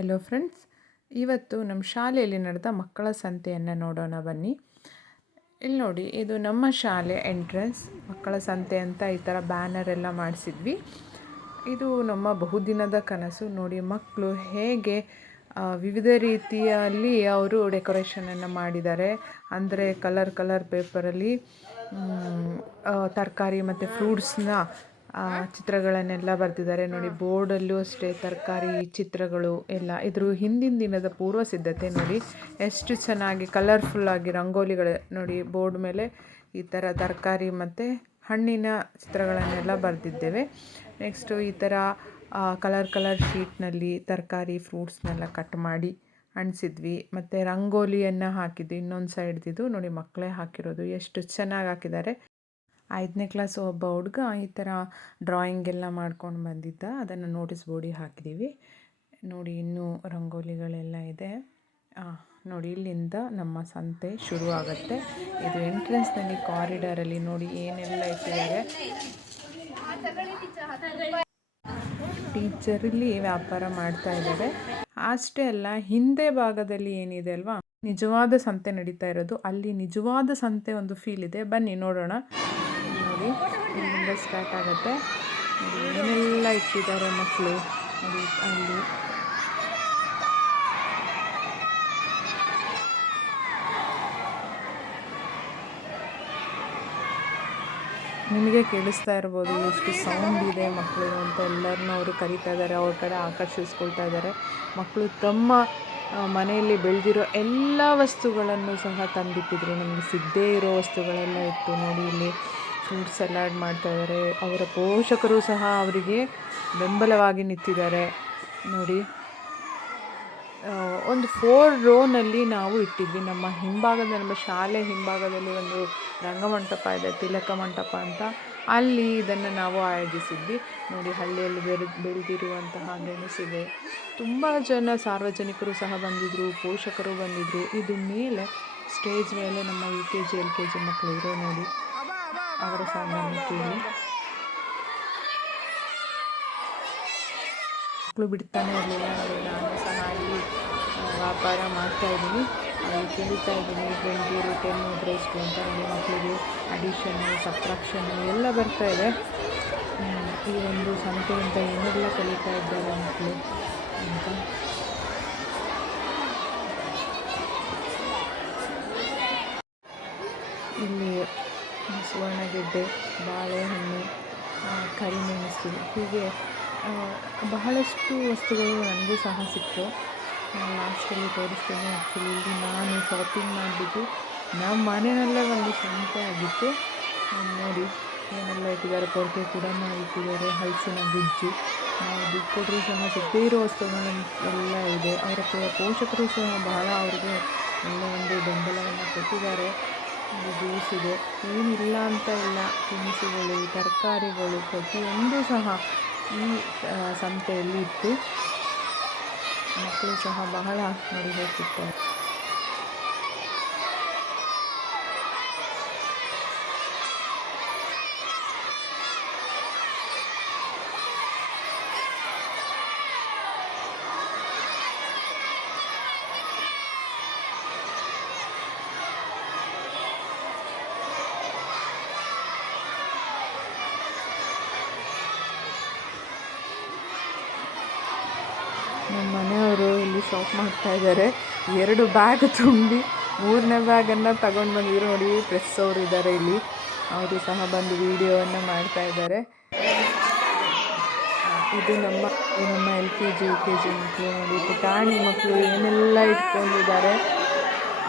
Hello friends, ಇವತ್ತು ನಮ್ಮ ಶಾಲೆಯಲ್ಲಿ ನಡೆದ ಮಕ್ಕಳ ಸಂತೆಯನ್ನು ನೋಡೋಣ ಬನ್ನಿ. ಇಲ್ಲಿ ನೋಡಿ, ಇದು ನಮ್ಮ ಶಾಲೆ ಎಂಟ್ರೆನ್ಸ್. ಮಕ್ಕಳ ಸಂತೆ ಅಂತ ಈ ಥರ ಬ್ಯಾನರ್ ಎಲ್ಲ ಮಾಡಿಸಿದ್ವಿ. ಇದು ನಮ್ಮ ಬಹುದಿನದ ಕನಸು. ನೋಡಿ, ಮಕ್ಕಳು ಹೇಗೆ ವಿವಿಧ ರೀತಿಯಲ್ಲಿ ಅವರು ಡೆಕೋರೇಷನನ್ನು ಮಾಡಿದ್ದಾರೆ. ಅಂದರೆ ಕಲರ್ ಪೇಪರಲ್ಲಿ ತರಕಾರಿ ಮತ್ತು ಫ್ರೂಟ್ಸ್ನ ಚಿತ್ರಗಳನ್ನೆಲ್ಲ ಬರೆದಿದ್ದಾರೆ. ನೋಡಿ, ಬೋರ್ಡಲ್ಲೂ ಅಷ್ಟೇ ತರಕಾರಿ ಚಿತ್ರಗಳು ಎಲ್ಲ. ಇದ್ರ ಹಿಂದಿನ ದಿನದ ಪೂರ್ವ ಸಿದ್ಧತೆ ನೋಡಿ, ಎಷ್ಟು ಚೆನ್ನಾಗಿ ಕಲರ್ಫುಲ್ಲಾಗಿ ರಂಗೋಲಿಗಳು ನೋಡಿ. ಬೋರ್ಡ್ ಮೇಲೆ ಈ ಥರ ತರಕಾರಿ ಮತ್ತು ಹಣ್ಣಿನ ಚಿತ್ರಗಳನ್ನೆಲ್ಲ ಬರೆದಿದ್ದೇವೆ. ನೆಕ್ಸ್ಟು ಈ ಥರ ಕಲರ್ ಶೀಟ್ನಲ್ಲಿ ತರಕಾರಿ ಫ್ರೂಟ್ಸ್ನೆಲ್ಲ ಕಟ್ ಮಾಡಿ ಅಂಟಿಸಿದ್ವಿ. ಮತ್ತು ರಂಗೋಲಿಯನ್ನು ಹಾಕಿದ್ವಿ. ಇನ್ನೊಂದು ಸೈಡ್ದಿದ್ದು ನೋಡಿ, ಮಕ್ಕಳೇ ಹಾಕಿರೋದು ಎಷ್ಟು ಚೆನ್ನಾಗಿ ಹಾಕಿದ್ದಾರೆ. 5ನೇ ಕ್ಲಾಸ್ ಒಬ್ಬ ಹುಡುಗ ಈ ಥರ ಡ್ರಾಯಿಂಗ್ ಎಲ್ಲ ಮಾಡ್ಕೊಂಡು ಬಂದಿದ್ದ. ಅದನ್ನು ನೋಟಿಸ್ ಬೋರ್ಡಿಗೆ ಹಾಕಿದ್ದೀವಿ. ನೋಡಿ, ಇನ್ನೂ ರಂಗೋಲಿಗಳೆಲ್ಲ ಇದೆ. ನೋಡಿ, ಇಲ್ಲಿಂದ ನಮ್ಮ ಸಂತೆ ಶುರು ಆಗುತ್ತೆ. ಇದು ಎಂಟ್ರೆನ್ಸ್ನಲ್ಲಿ ಕಾರಿಡಾರಲ್ಲಿ ನೋಡಿ ಏನೆಲ್ಲ ಇಟ್ಟಿದ್ದಾರೆ. ಟೀಚರ್ ಇಲ್ಲಿ ವ್ಯಾಪಾರ ಮಾಡ್ತಾ ಇದ್ದಾರೆ. ಅಷ್ಟೇ ಅಲ್ಲ, ಹಿಂದೆ ಭಾಗದಲ್ಲಿ ಏನಿದೆ ಅಲ್ವಾ, ನಿಜವಾದ ಸಂತೆ ನಡೀತಾ ಇರೋದು. ಅಲ್ಲಿ ನಿಜವಾದ ಸಂತೆ ಒಂದು ಫೀಲ್ ಇದೆ. ಬನ್ನಿ ನೋಡೋಣ. ನೋಡಿ, ಇಲ್ಲಿಂದ ಸ್ಟಾರ್ಟ್ ಆಗುತ್ತೆ. ನೋಡಿ ಏನೆಲ್ಲ ಇಟ್ಟಿದ್ದಾರೆ ಮಕ್ಕಳು. ನೋಡಿ, ಅಲ್ಲಿ ನಿಮಗೆ ಕೇಳಿಸ್ತಾ ಇರ್ಬೋದು ಎಷ್ಟು ಸೌಂಡ್ ಇದೆ ಮಕ್ಕಳು ಅಂತ. ಎಲ್ಲರನ್ನೂ ಅವರು ಕರೀತಾ ಇದ್ದಾರೆ, ಅವ್ರ ಕಡೆ ಆಕರ್ಷಿಸ್ಕೊಳ್ತಾ ಇದ್ದಾರೆ. ಮಕ್ಕಳು ತಮ್ಮ ಮನೆಯಲ್ಲಿ ಬೆಳೆದಿರೋ ಎಲ್ಲ ವಸ್ತುಗಳನ್ನು ಸಹ ತಂದಿಟ್ಟಿದ್ರು. ನಮಗೆ ಸಿಗದೇ ಇರೋ ವಸ್ತುಗಳೆಲ್ಲ ಇತ್ತು. ನೋಡಿ, ಇಲ್ಲಿ ಫ್ರೂಟ್ ಸಲಾಡ್ ಮಾಡ್ತಾಯಿದ್ದಾರೆ. ಅವರ ಪೋಷಕರು ಸಹ ಅವರಿಗೆ ಬೆಂಬಲವಾಗಿ ನಿಂತಿದ್ದಾರೆ. ನೋಡಿ, ಒಂದು 4 ರೋನಲ್ಲಿ ನಾವು ಇಟ್ಟಿದ್ವಿ. ನಮ್ಮ ಶಾಲೆ ಹಿಂಭಾಗದಲ್ಲಿ ಒಂದು ರಂಗಮಂಟಪ ಇದೆ, ತಿಲಕ ಮಂಟಪ ಅಂತ. ಅಲ್ಲಿ ಇದನ್ನು ನಾವು ಆಯೋಜಿಸಿದ್ವಿ. ನೋಡಿ, ಹಳ್ಳಿಯಲ್ಲಿ ಬೆಳೆದಿರುವಂತಹ ಗೆಣಸಿದೆ. ತುಂಬ ಜನ ಸಾರ್ವಜನಿಕರು ಸಹ ಬಂದಿದ್ದರು, ಪೋಷಕರು ಬಂದಿದ್ದರು. ಇದು ಮೇಲೆ ಸ್ಟೇಜ್ ಮೇಲೆ ನಮ್ಮ UKG LKG ಮಕ್ಕಳು ಇರೋ ನೋಡಿ, ಅವರ ಸಾಂಗನ್ನು ಕೇಳಿ ಮಕ್ಕಳು ಬಿಡ್ತಾನೆ ಇರಲಿಲ್ಲ. ನೋಡಿ, ನಾನು ಸಹ ಇಲ್ಲಿ ವ್ಯಾಪಾರ ಮಾಡ್ತಾಯಿದ್ದೀನಿ. ಅಲ್ಲಿ ಕೇಳ್ತಾ ಇದ್ದೀನಿ 20 ರು 10 ಹೋದರೆ ಎಷ್ಟು ಅಂತ. ನೋಡಿ, ಮಕ್ಕಳಿಗೆ ಅಡಿಷನ್ನು ಸಬ್ಟ್ರಾಕ್ಷನ್ನು ಎಲ್ಲ ಬರ್ತಾಯಿದೆ. ಈ ಒಂದು ಸಂತೆಯಿಂದ ಏನೆಲ್ಲ ಕಲಿತಾ ಇದ್ದಾರೆ ಮಕ್ಕಳು ಅಂತ. ಇಲ್ಲಿ ಸುವರ್ಣಗೆಡ್ಡೆ, ಬಾಳೆಹಣ್ಣು, ಕರಿಮೆಣಸು, ಹೀಗೆ ಬಹಳಷ್ಟು ವಸ್ತುಗಳು ನನಗೂ ಸಹ ಸಿಕ್ತು. ಲಾಸ್ಟಲ್ಲಿ ತೋರಿಸ್ತೇನೆ. ಆ್ಯಕ್ಚುಲಿ ಇಲ್ಲಿ ನಾನು ಶಾಪಿಂಗ್ ಮಾಡಿಬಿಟ್ಟು ನಮ್ಮ ಮನೆಯಲ್ಲೇ ಒಂದು ಸಂತೆ ಆಗಿತ್ತು. ನೋಡಿ ಏನೆಲ್ಲ ಇಟ್ಟಿದ್ದಾರೆ. ಪೊರ್ಕೆ ಕೂಡ ಇಟ್ಟಿದ್ದಾರೆ, ಹಲಸಿನ ಗುಜ್ಜು. ನಾವು ದುಡ್ಡು ಕೊಟ್ಟರು ಸಹ ಸಿಗದೇ ಇರೋ ವಸ್ತುಗಳೆಲ್ಲ ಇದೆ. ಅವರ ಪೋಷಕರು ಸಹ ಬಹಳ ಅವ್ರಿಗೆ ಒಳ್ಳೆಯ ಒಂದು ಬೆಂಬಲವನ್ನು ಕೊಟ್ಟಿದ್ದಾರೆ. ಜ್ಯೂಸ್ ಇದೆ, ಏನಿಲ್ಲ ಅಂತ ಇಲ್ಲ. ತಿನಿಸುಗಳು, ತರಕಾರಿಗಳು ಪ್ರತಿಯೊಂದು ಸಹ ಈ ಸಂತೆಯಲ್ಲಿ ಇತ್ತು. ಮಕ್ಕಳು ಸಹ ಬಹಳ ನೋಡಿ ಹೋಗ್ತಿರ್ತಾರೆ. ನಮ್ಮ ಮನೆಯವರು ಇಲ್ಲಿ ಶಾಪ್ ಮಾಡ್ತಾ ಇದ್ದಾರೆ. 2 ಬ್ಯಾಗ್ ತುಂಬಿ 3ನೇ ಬ್ಯಾಗನ್ನು ತಗೊಂಡು ಬಂದಿದ್ರು. ನೋಡಿ, ಪ್ರೆಸ್ ಅವರು ಇದ್ದಾರೆ ಇಲ್ಲಿ, ಅವರು ಸಹ ಬಂದು ವಿಡಿಯೋವನ್ನು ಮಾಡ್ತಾ ಇದ್ದಾರೆ. ಇದು ನಮ್ಮ LKG UKG ಮಕ್ಕಳು. ನೋಡಿ, ಪುಟಾಣಿ ಮಕ್ಕಳು ಏನೆಲ್ಲ ಇಟ್ಕೊಂಡಿದ್ದಾರೆ.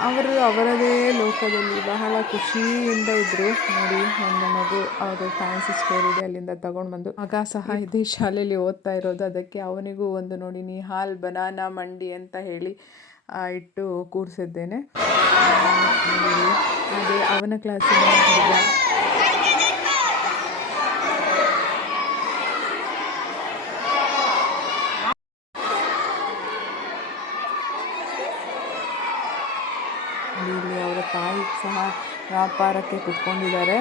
ಅವರು ಅವರದೇ ಲೋಕದಲ್ಲಿ ಬಹಳ ಖುಷಿಯಿಂದ ಇದ್ದರು. ನೋಡಿ, ಒಂದು ಮಗು ಅವರು ಫ್ಯಾನ್ಸಿ ಸ್ಟೋರ್ ಇದೆ, ಅಲ್ಲಿಂದ ತಗೊಂಡು ಬಂದು. ಮಗ ಸಹ ಇದೇ ಶಾಲೆಯಲ್ಲಿ ಓದ್ತಾ ಇರೋದು. ಅದಕ್ಕೆ ಅವನಿಗೂ ಒಂದು ನೋಡಿ, ನಿಹಾಲ್ ಬನಾನಾ ಮಂಡಿ ಅಂತ ಹೇಳಿ ಇಟ್ಟು ಕೂರಿಸಿದ್ದೇನೆ. ಅದೇ ಅವನ ಕ್ಲಾಸಿನ ಹುಡುಗ. ಇಲ್ಲಿ ಅವರ ತಾಯಿ ಸಹ ವ್ಯಾಪಾರಕ್ಕೆ ಕುತ್ಕೊಂಡಿದ್ದಾರೆ.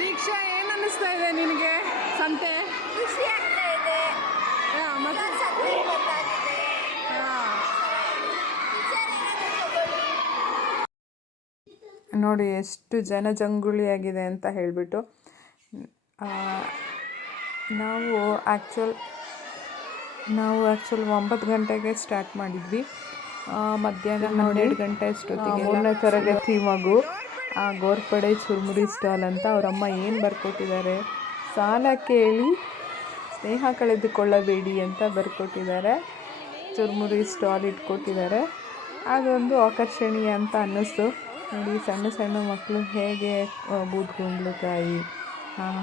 ದೀಕ್ಷಾ, ಏನು ಅನ್ನಿಸ್ತಾ ಇದೆ ನಿನಗೆ ಸಂತೆ? ಖುಷಿ ಆಗ್ತಾ ಇದೆ. ನೋಡಿ ಎಷ್ಟು ಜನಜಂಗುಳಿಯಾಗಿದೆ ಅಂತ ಹೇಳಿಬಿಟ್ಟು. ನಾವು ಆ್ಯಕ್ಚುಲ್ 9 ಗಂಟೆಗೆ ಸ್ಟಾರ್ಟ್ ಮಾಡಿದ್ವಿ. ಮಧ್ಯಾಹ್ನ 12 ಗಂಟೆ ಅಷ್ಟೊತ್ತಿಗೆ 3ನೇ ತರಗತಿ ಮಗು ಗೋರ್ಪಡೆ ಚುರುಮುರಿ ಸ್ಟಾಲ್ ಅಂತ ಅವರಮ್ಮ ಏನು ಬರ್ಕೊಟ್ಟಿದ್ದಾರೆ, ಸಾಲ ಕೇಳಿ ಸ್ನೇಹ ಕಳೆದುಕೊಳ್ಳಬೇಡಿ ಅಂತ ಬರ್ಕೊಟ್ಟಿದ್ದಾರೆ. ಚುರುಮುರಿ ಸ್ಟಾಲ್ ಇಟ್ಕೊಟ್ಟಿದ್ದಾರೆ. ಅದೊಂದು ಆಕರ್ಷಣೀಯ ಅಂತ ಅನ್ನಿಸ್ತು. ನೋಡಿ ಸಣ್ಣ ಸಣ್ಣ ಮಕ್ಕಳು ಹೇಗೆ ಬೂದ್ಕುಂಬಳಕಾಯಿ,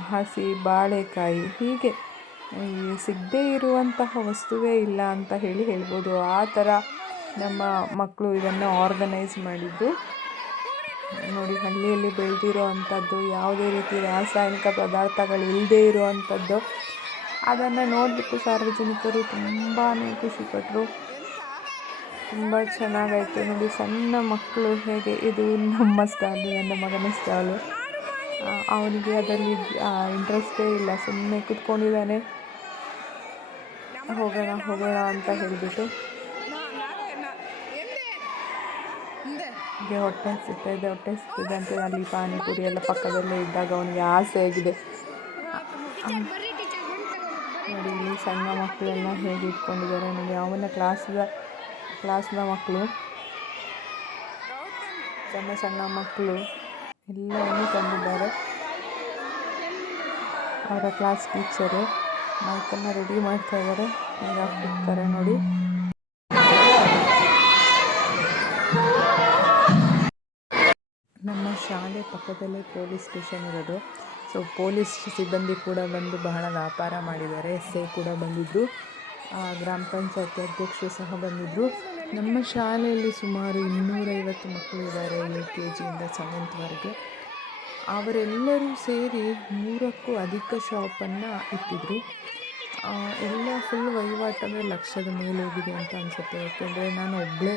ಹಸಿ ಬಾಳೆಕಾಯಿ, ಹೀಗೆ ಸಿಗದೇ ಇರುವಂತಹ ವಸ್ತುವೇ ಇಲ್ಲ ಅಂತ ಹೇಳ್ಬೋದು. ಆ ಥರ ನಮ್ಮ ಮಕ್ಕಳು ಇದನ್ನು ಆರ್ಗನೈಸ್ ಮಾಡಿದ್ದು. ನೋಡಿ ಹಳ್ಳಿಯಲ್ಲಿ ಬೆಳೆದಿರೋ ಅಂಥದ್ದು, ಯಾವುದೇ ರೀತಿ ರಾಸಾಯನಿಕ ಪದಾರ್ಥಗಳು ಇಲ್ಲದೇ ಇರುವಂಥದ್ದು, ಅದನ್ನು ನೋಡಿಬಿಟ್ಟು ಸಾರ್ವಜನಿಕರು ತುಂಬಾ ಖುಷಿಪಟ್ಟರು. ತುಂಬ ಚೆನ್ನಾಗಾಯಿತು. ನೋಡಿ ಸಣ್ಣ ಮಕ್ಕಳು ಹೇಗೆ, ಇದು ನಮ್ಮ ಸ್ಟಾಲು, ನನ್ನ ಮಗನ ಸ್ಟಾಲು. ಅವನಿಗೆ ಅದರಲ್ಲಿ ಇಂಟ್ರೆಸ್ಟೇ ಇಲ್ಲ, ಸುಮ್ಮನೆ ಕೂತ್ಕೊಂಡಿದ್ದಾನೆ. ಹೋಗೋಣ ಅಂತ ಹೇಳಿಬಿಟ್ಟು. ಹೀಗೆ ಹೊಟ್ಟೆ ಹಸಿತಿದೆ ಅಂತ ಅಲ್ಲಿ ಪಾನಿಪುರಿ ಎಲ್ಲ ಪಕ್ಕದಲ್ಲೇ ಇದ್ದಾಗ ಅವನಿಗೆ ಆಸೆ ಆಗಿದೆ. ನೋಡಿ ಇಲ್ಲಿ ಸಣ್ಣ ಮಕ್ಕಳೆಲ್ಲ ಹೇಗೆ ಇಟ್ಕೊಂಡಿದ್ದಾರೆ ನೋಡಿ. ಅವನ ಕ್ಲಾಸ್ನ ಮಕ್ಕಳು, ಸಣ್ಣ ಮಕ್ಕಳು ಎಲ್ಲವನ್ನೂ ತಂದಿದ್ದಾರೆ. ಅವರ ಕ್ಲಾಸ್ ಟೀಚರು ಮೈಕನ್ನು ರೆಡಿ ಮಾಡ್ತಾ ಇದ್ದಾರೆ. ಈಗ ಹಾಕ್ತಿರ್ತಾರೆ ನೋಡಿ. ನಮ್ಮ ಶಾಲೆ ಪಕ್ಕದಲ್ಲೇ ಪೊಲೀಸ್ ಸ್ಟೇಷನ್ ಇರೋದು. ಸೊ ಪೊಲೀಸ್ ಸಿಬ್ಬಂದಿ ಕೂಡ ಬಂದು ಬಹಳ ವ್ಯಾಪಾರ ಮಾಡಿದ್ದಾರೆ. ಎಸ್.ಐ ಕೂಡ ಬಂದಿದ್ದರು, ಗ್ರಾಮ ಪಂಚಾಯತಿ ಅಧ್ಯಕ್ಷರು ಸಹ ಬಂದಿದ್ದರು. ನಮ್ಮ ಶಾಲೆಯಲ್ಲಿ ಸುಮಾರು 250 ಮಕ್ಕಳು ಇದ್ದಾರೆ, LKGಯಿಂದ 7th ಅವರೆಲ್ಲರೂ ಸೇರಿ 100ಕ್ಕೂ ಅಧಿಕ ಶಾಪನ್ನು ಇಟ್ಟಿದ್ರು. ಎಲ್ಲ ಫುಲ್ ವಹಿವಾಟು ಅಂದರೆ ಲಕ್ಷದ ಮೇಲೆ ಹೋಗಿದೆ ಅಂತ ಅನಿಸುತ್ತೆ. ಯಾಕೆಂದರೆ ನಾನು ಒಬ್ಬಳೇ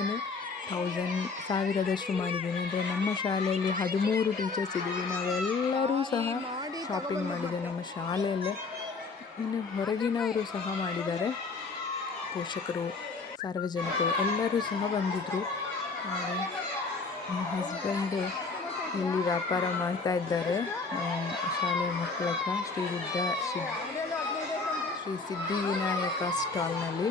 1000 ಮಾಡಿದ್ದೀನಿ. ಅಂದರೆ ನಮ್ಮ ಶಾಲೆಯಲ್ಲಿ 13 ಟೀಚರ್ಸ್ ಇದ್ದೀವಿ. ನಾವೆಲ್ಲರೂ ಸಹ ಶಾಪಿಂಗ್ ಮಾಡಿದೆ ನಮ್ಮ ಶಾಲೆಯಲ್ಲೇ. ಇನ್ನು ಹೊರಗಿನವರು ಸಹ ಮಾಡಿದ್ದಾರೆ, ಪೋಷಕರು, ಸಾರ್ವಜನಿಕರು ಎಲ್ಲರೂ ಸಹ ಬಂದಿದ್ದರು. ನನ್ನ ಹಸ್ಬೆಂಡು ಇಲ್ಲಿ ವ್ಯಾಪಾರ ಮಾಡ್ತಾ ಇದ್ದಾರೆ ಶಾಲೆಯ ಮಕ್ಕಳ ಹತ್ರ, ಶ್ರೀ ಸಿದ್ಧಿವಿನಾಯಕ ಸ್ಟಾಲ್ನಲ್ಲಿ.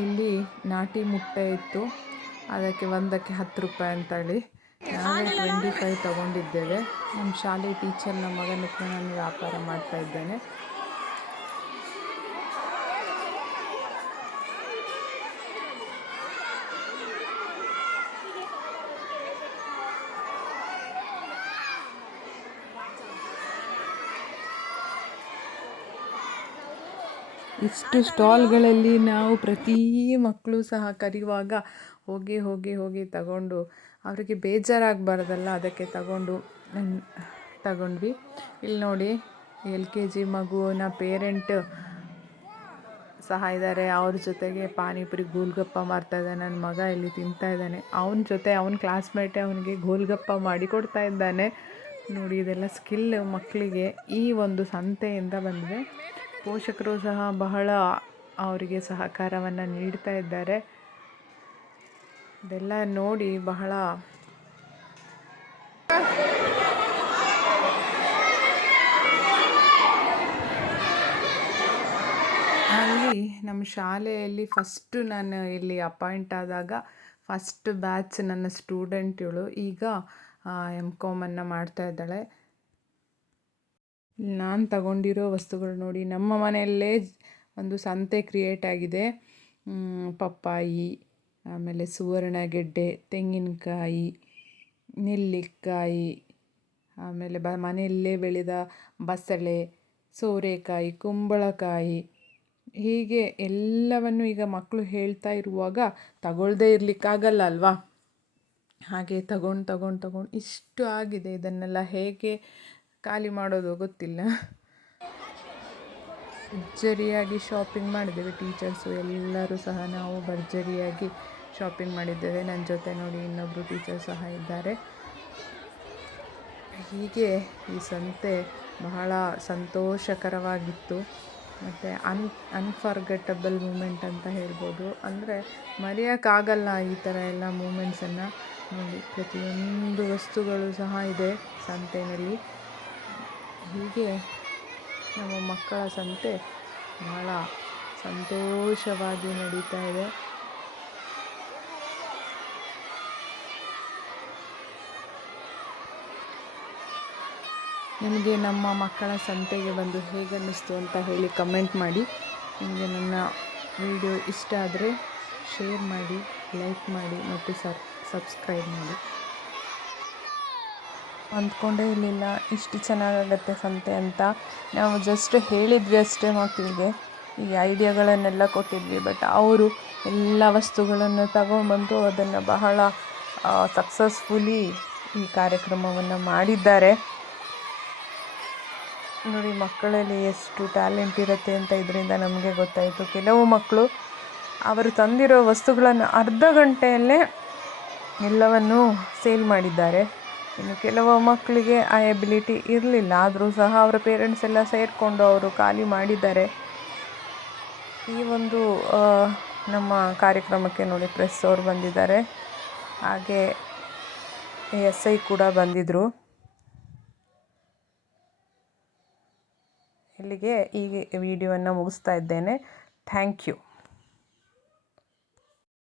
ಇಲ್ಲಿ ನಾಟಿ ಮುಟ್ಟೆ ಇತ್ತು, ಅದಕ್ಕೆ ಒಂದಕ್ಕೆ 10 ರೂಪಾಯಿ ಅಂತೇಳಿ ನಾವೇ 25 ತೊಗೊಂಡಿದ್ದೇವೆ. ನಮ್ಮ ಶಾಲೆ ಟೀಚರ್ ನಮ್ಮ ಮಗನ ಹತ್ರ ನಾನು ವ್ಯಾಪಾರ ಮಾಡ್ತಾ ಇದ್ದೇನೆ. ಇಷ್ಟು ಸ್ಟಾಲ್ಗಳಲ್ಲಿ ನಾವು ಪ್ರತಿ ಮಕ್ಕಳು ಸಹ ಕರೆಯುವಾಗ ಹೋಗಿ ತಗೊಂಡು ಅವರಿಗೆ ಬೇಜಾರಾಗಬಾರ್ದಲ್ಲ, ಅದಕ್ಕೆ ತಗೊಂಡ್ವಿ. ಇಲ್ಲಿ ನೋಡಿ LKG ಮಗುವಿನ ಪೇರೆಂಟ್ ಸಹ ಇದ್ದಾರೆ. ಅವ್ರ ಜೊತೆಗೆ ಪಾನಿಪುರಿ ಗೋಲ್ಗಪ್ಪ ಮಾಡ್ತಾಯಿದ್ದಾನೆ ನನ್ನ ಮಗ, ಇಲ್ಲಿ ತಿಂತಾ ಇದ್ದಾನೆ. ಅವನ ಜೊತೆ ಅವನ ಕ್ಲಾಸ್ಮೇಟೇ ಅವನಿಗೆ ಗೋಲ್ಗಪ್ಪ ಮಾಡಿ ಕೊಡ್ತಾ ಇದ್ದಾನೆ. ನೋಡಿ ಇದೆಲ್ಲ ಸ್ಕಿಲ್ ಮಕ್ಕಳಿಗೆ ಈ ಒಂದು ಸಂತೆಯಿಂದ ಬಂದಿದೆ. ಪೋಷಕರು ಸಹ ಬಹಳ ಅವರಿಗೆ ಸಹಕಾರವನ್ನು ನೀಡ್ತಾ ಇದ್ದಾರೆ. ಇದೆಲ್ಲ ನೋಡಿ ಬಹಳ ಅಲ್ಲಿ ನಮ್ಮ ಶಾಲೆಯಲ್ಲಿ ಫಸ್ಟು ನಾನು ಇಲ್ಲಿ ಅಪಾಯಿಂಟ್ ಆದಾಗ ಫಸ್ಟ್ ಬ್ಯಾಚ್ ನನ್ನ ಸ್ಟೂಡೆಂಟ್ ಇವಳು. ಈಗ M.Com ಮಾಡ್ತಾ ಇದ್ದಾಳೆ. ನಾನು ತಗೊಂಡಿರೋ ವಸ್ತುಗಳು ನೋಡಿ, ನಮ್ಮ ಮನೆಯಲ್ಲೇ ಒಂದು ಸಂತೆ ಕ್ರಿಯೇಟ್ ಆಗಿದೆ. ಪಪ್ಪಾಯಿ, ಆಮೇಲೆ ಸುವರ್ಣಗೆಡ್ಡೆ, ತೆಂಗಿನಕಾಯಿ, ನೆಲ್ಲಿಕಾಯಿ, ಆಮೇಲೆ ಮನೆಯಲ್ಲೇ ಬೆಳೆದ ಬಸಳೆ, ಸೋರೆಕಾಯಿ, ಕುಂಬಳಕಾಯಿ, ಹೀಗೆ ಎಲ್ಲವನ್ನು ಈಗ ಮಕ್ಕಳು ಹೇಳ್ತಾ ಇರುವಾಗ ತಗೊಳ್ಳದೇ ಇರಲಿಕ್ಕಾಗಲ್ಲ ಅಲ್ವಾ. ಹಾಗೆ ತಗೊಂಡು ಇಷ್ಟು ಆಗಿದೆ. ಇದನ್ನೆಲ್ಲ ಹೇಗೆ ಖಾಲಿ ಮಾಡೋದು ಗೊತ್ತಿಲ್ಲ. ಭರ್ಜರಿಯಾಗಿ ಶಾಪಿಂಗ್ ಮಾಡಿದ್ದೇವೆ ಟೀಚರ್ಸು ಎಲ್ಲರೂ ಸಹ. ನಾವು ಭರ್ಜರಿಯಾಗಿ ಶಾಪಿಂಗ್ ಮಾಡಿದ್ದೇವೆ. ನನ್ನ ಜೊತೆ ನೋಡಿ ಇನ್ನೊಬ್ಬರು ಟೀಚರ್ ಸಹ ಇದ್ದಾರೆ. ಹೀಗೆ ಈ ಸಂತೆ ಬಹಳ ಸಂತೋಷಕರವಾಗಿತ್ತು ಮತ್ತು ಅನ್ಫರ್ಗೆಟಬಲ್ ಮೂಮೆಂಟ್ ಅಂತ ಹೇಳ್ಬೋದು. ಅಂದರೆ ಮರೆಯೋಕ್ಕಾಗಲ್ಲ ಈ ಥರ ಎಲ್ಲ ಮೂಮೆಂಟ್ಸನ್ನು. ನೋಡಿ, ಪ್ರತಿಯೊಂದು ವಸ್ತುಗಳು ಸಹ ಇದೆ ಸಂತೆಯಲ್ಲಿ. ಹೀಗೆ ನಮ್ಮ ಮಕ್ಕಳ ಸಂತೆ ಬಹಳ ಸಂತೋಷವಾಗಿ ನಡೀತಾ ಇದೆ. ನಿಮಗೆ ನಮ್ಮ ಮಕ್ಕಳ ಸಂತೆಗೆ ಬಂದು ಹೇಗನ್ನಿಸ್ತು ಅಂತ ಹೇಳಿ ಕಮೆಂಟ್ ಮಾಡಿ. ನಿಮಗೆ ನನ್ನ ವಿಡಿಯೋ ಇಷ್ಟ ಆದರೆ ಶೇರ್ ಮಾಡಿ, ಲೈಕ್ ಮಾಡಿ ಮತ್ತು ಸಬ್ಸ್ಕ್ರೈಬ್ ಮಾಡಿ. ಅಂದ್ಕೊಂಡೇ ಇರಲಿಲ್ಲ ಇಷ್ಟು ಚೆನ್ನಾಗಾಗತ್ತೆ ಸಂತೆ ಅಂತ. ನಾವು ಜಸ್ಟ್ ಹೇಳಿದ್ವಿ ಅಷ್ಟೇ ಮಕ್ಕಳಿಗೆ, ಈ ಐಡಿಯಾಗಳನ್ನೆಲ್ಲ ಕೊಟ್ಟಿದ್ವಿ. ಬಟ್ ಅವರು ಎಲ್ಲ ವಸ್ತುಗಳನ್ನು ತಗೊಂಡ್ಬಂದು ಅದನ್ನು ಬಹಳ ಸಕ್ಸಸ್ಫುಲಿ ಈ ಕಾರ್ಯಕ್ರಮವನ್ನು ಮಾಡಿದ್ದಾರೆ. ನೋಡಿ, ಮಕ್ಕಳಲ್ಲಿ ಎಷ್ಟು ಟ್ಯಾಲೆಂಟ್ ಇರುತ್ತೆ ಅಂತ ಇದರಿಂದ ನಮಗೆ ಗೊತ್ತಾಯಿತು. ಕೆಲವು ಮಕ್ಕಳು ಅವರು ತಂದಿರೋ ವಸ್ತುಗಳನ್ನು ಅರ್ಧ ಗಂಟೆಯಲ್ಲೇ ಎಲ್ಲವನ್ನು ಸೇಲ್ ಮಾಡಿದ್ದಾರೆ. ಇನ್ನು ಕೆಲವು ಮಕ್ಕಳಿಗೆ ಆ ಎಬಿಲಿಟಿ ಇರಲಿಲ್ಲ, ಆದರೂ ಸಹ ಅವರ ಪೇರೆಂಟ್ಸ್ ಎಲ್ಲ ಸೇರಿಕೊಂಡು ಅವರು ಖಾಲಿ ಮಾಡಿದ್ದಾರೆ. ಈ ಒಂದು ನಮ್ಮ ಕಾರ್ಯಕ್ರಮಕ್ಕೆ ನೋಡಿ, ಪ್ರೆಸ್ ಅವರು ಬಂದಿದ್ದಾರೆ, ಹಾಗೆ SI ಕೂಡ ಬಂದಿದ್ದರು. ಇಲ್ಲಿಗೆ ಈ ವಿಡಿಯೋವನ್ನು ಮುಗಿಸ್ತಾ ಇದ್ದೇನೆ. Thank you.